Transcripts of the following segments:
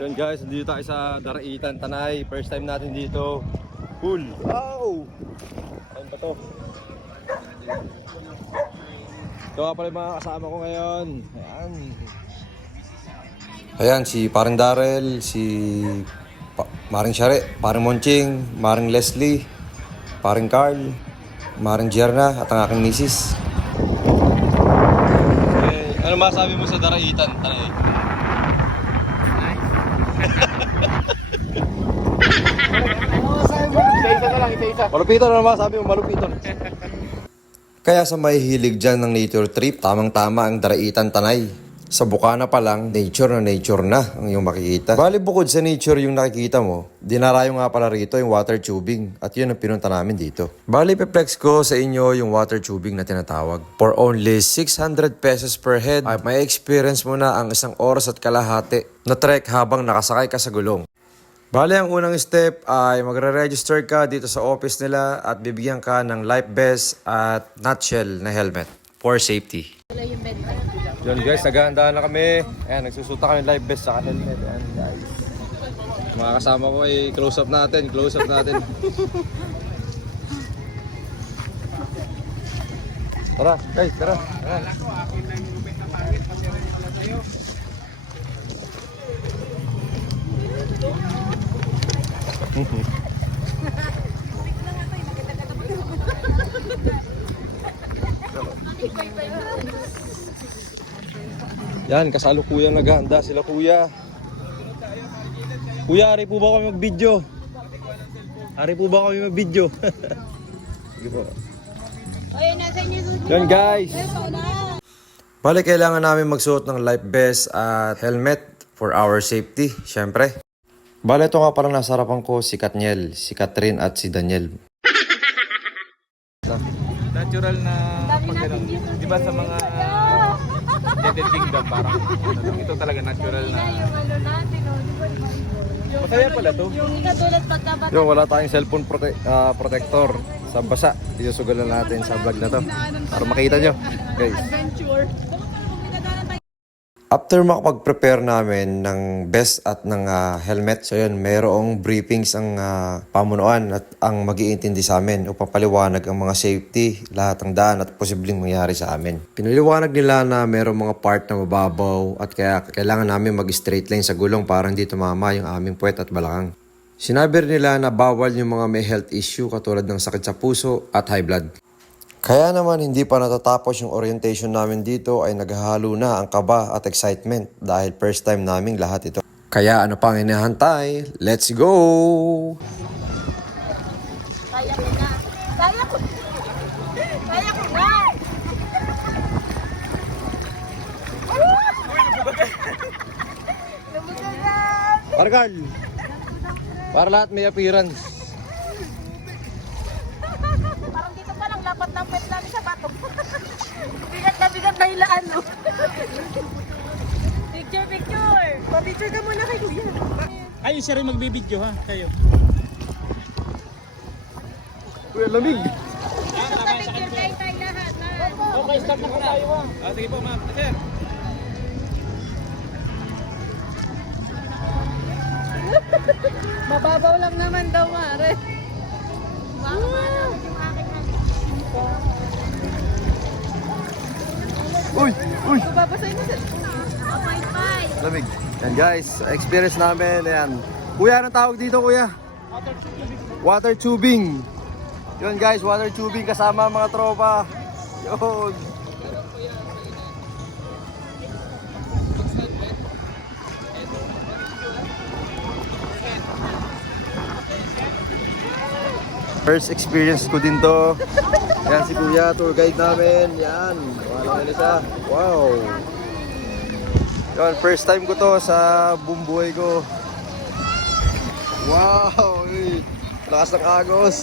Yun guys, dito tayo sa Daraitan, Tanay. First time natin dito. Cool. Wow! Saan ba to? Ito nga pala yung mga kasama ko ngayon. Ayan. Ayan, si Paring Darrell, si Maring Share, Paring Monching, Maring Leslie, Paring Carl, Maring Jerna, at ang aking misis. Ano masabi mo sa Daraitan, Tanay? Malupiton na naman, sabi mo malupiton. Kaya sa may hilig dyan ng nature trip, tamang-tama ang Daraitan, Tanay. Sa Bukana pa lang, nature na ang iyong makikita. Bali bukod sa nature yung nakikita mo, dinarayo nga pala rito yung water tubing at yun ang pinunta namin dito. Bali pe-flex ko sa inyo yung water tubing na tinatawag. For only 600 pesos per head ay may experience mo na ang 1 oras at kalahati na trek habang nakasakay ka sa gulong. Bali, ang unang step ay magre-register ka dito sa office nila at bibigyan ka ng life vest at nutshell na helmet for safety. Yun guys, naghahandaan na kami. Ayan, nagsusuta kami life vest sa helmet. Ayan guys. Mga kasama ko ay close up natin. Tara, guys, tara. Ayan. Yan, kasalukuyang naghahanda sila kuya. Kuya, ari po ba kami mag-video? Sige po. Yan guys. Bali, kailangan namin magsuot ng life vest at helmet for our safety, syempre. Bali, ito nga parang nasa harapan ko si Katniel, si Catherine at si Daniel. Natural na pagganong, di ba sa mga United Kingdom parang ito talaga natural na masaya pala to. Yung katulad pagkabata. Yung wala tayong cellphone protector sa basa. Isusugalan natin sa vlog na to para makita nyo guys. Adventure. After makapag-prepare namin ng vest at ng helmet, so yun, mayroong briefings ang pamunuan at ang mag-iintindi sa amin upang paliwanag ang mga safety, lahat ng daan at posibleng mangyari sa amin. Pinaliwanag nila na mayroong mga part na mababaw at kaya kailangan namin mag-straight line sa gulong para hindi tumama yung aming puwet at balakang. Sinabi nila na bawal yung mga may health issue katulad ng sakit sa puso at high blood. Kaya naman hindi pa natatapos yung orientation namin dito ay naghahalo na ang kaba at excitement dahil first time naming lahat ito. Kaya ano pang hinahantay? Let's go! Kaya ko na. Kaya ko na. Pargal! Para lahat may appearance. Parang dito pa lang lapat ng pet namin sa batok. bigat na hilaan, no? Picture! Pa-picture ka muna kay Kuya. Ay, siya rin magbibideo ha, kayo. Kuya, lamig! Pa-picture tayo lahat. Okay, start na ko tayo ha. Sige po ma'am, sir. Mababaw lang naman daw, Mare. Wow! Uy! Babasahin mo sa... Lamig. Yan guys, experience namin. Ayan. Kuya, anong tawag dito kuya? Water tubing. Yun guys, water tubing kasama mga tropa. Yun. First experience ko din to. Yan si Kuya, tour guide namin. Yan, wala na siya. Wow. Yan, first time ko to sa buong buhay ko. Wow. Lakas ng agos.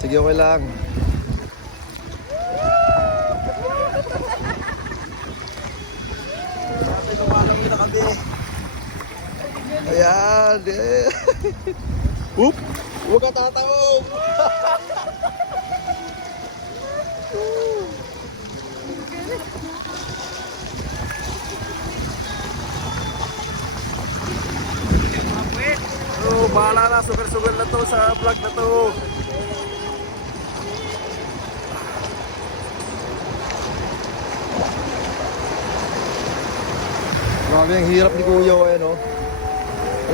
Sige, okay lang. Ayan. Oop! Huwag ka tatawag! Bahala na, sugal-sugal na to sa vlog na to. Grabe, ang hirap ni Kuya, eh, no?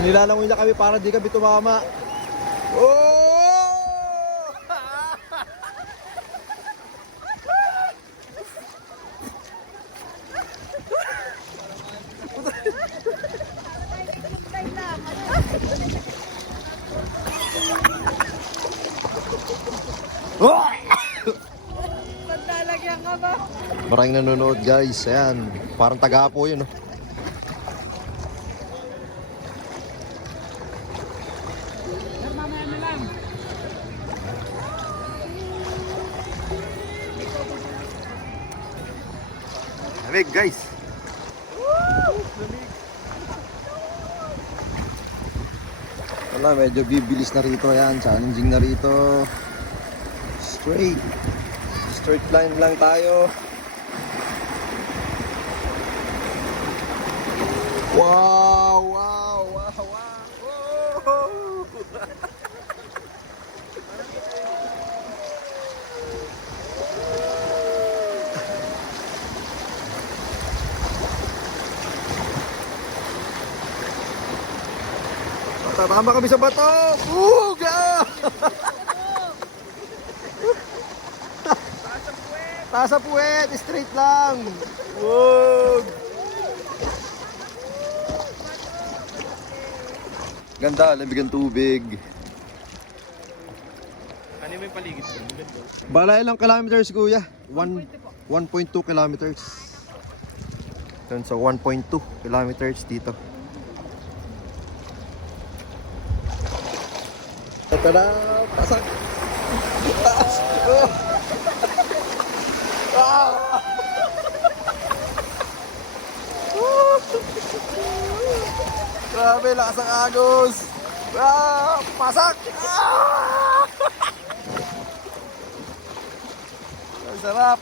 Ang nilalangoy niya kami para di kami tumama. Oh! Paglalagyan ka ba? Maraming nanonood, guys. Ayan, parang taga-apo yun, no? Mamaya na lang. Lamig, guys. Wala, medyo bibilis na rito. Ayan, challenging na rito. Straight line lang tayo. Wow, wow, wow, wow. Oh! Tatama kami sa bato! Uga! Taas sa puwet! Straight lang! Wog! Ganda, lamig ang tubig. Ano yung paligid ko? Bala ilang kilometers, kuya? 1.2 kilometers. Yun, so 1.2 kilometers dito. Tada! Pasak! Taas! Oh! Ah! Grabe, lakas ng agos! Ah! Pasak! Ah! Ang sarap!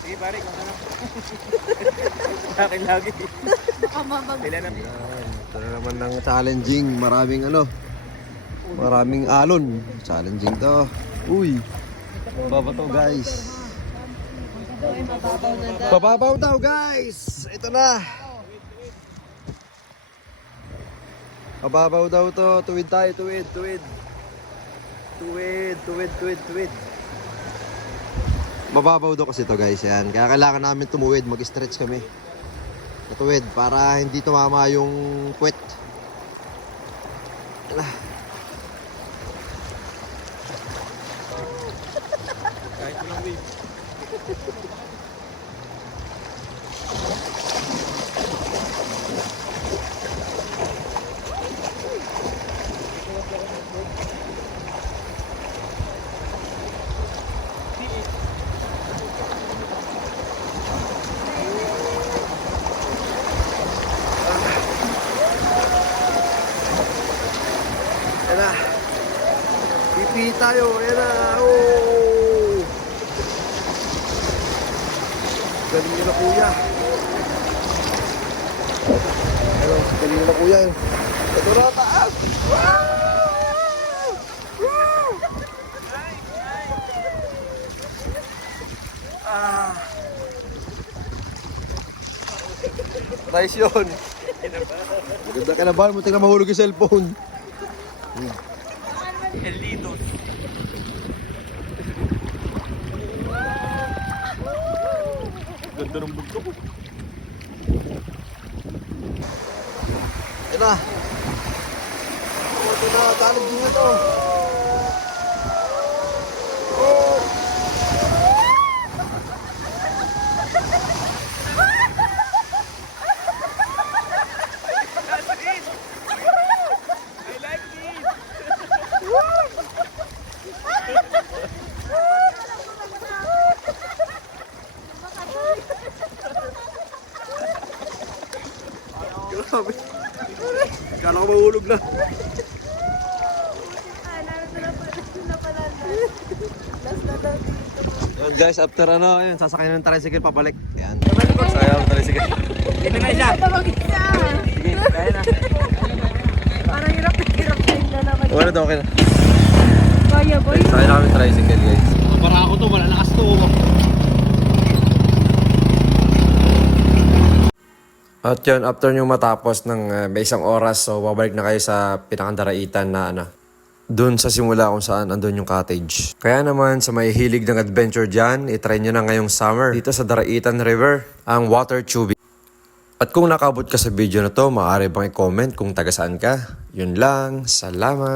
Sige pare, kung ano. Sa akin lagi. Kailan na? Yan, ito na naman ng challenging. Maraming alon. Challenging to. Uy! Babato, guys. Pababaw daw, guys! Ito na. Pababaw daw to. Tuwid tayo, tuwid. Tuwid. Mababaw daw kasi to, guys. Yan. Kaya kailangan namin tumuwid. Mag-stretch kami. Tuwid para hindi tumama yung puwet. Yan na. Kahit walang wave. Yan na. Pipi tayo. Yan na. Oh! Galing nyo na, kuya. Ano, galing nyo na, kuya. Ito na, taas! Wow! Woo! Ah! Nice yun. Ganda ka na ba? Muntik na mahulog yung cellphone. Elitos. Ganda ng bugto ko. Yan na. Ito na, talag din ito. Oh! I like this! Grabe. Kala ko mahulog na. Last na daw dito. Well guys, after ayun, sasakay ng tricycle papalik. Yan. Saya ng tricycle. Dito na siya. Mag-isa. Sige, kaya na. Parang hirap na naman. Okay na to, okay na. Kaya boy. Sakay na kami ng tricycle guys. Para ako to, wala nakas to. At yun, after nyo matapos ng may isang oras, so babalik na kayo sa pinakandaraitan na doon sa simula kung saan andun yung cottage. Kaya naman sa may hilig ng adventure dyan, itry nyo na ngayong summer dito sa Daraitan River, ang water tubing. At kung nakabot ka sa video na to, maaari bang i-comment kung taga saan ka. Yun lang, salamat!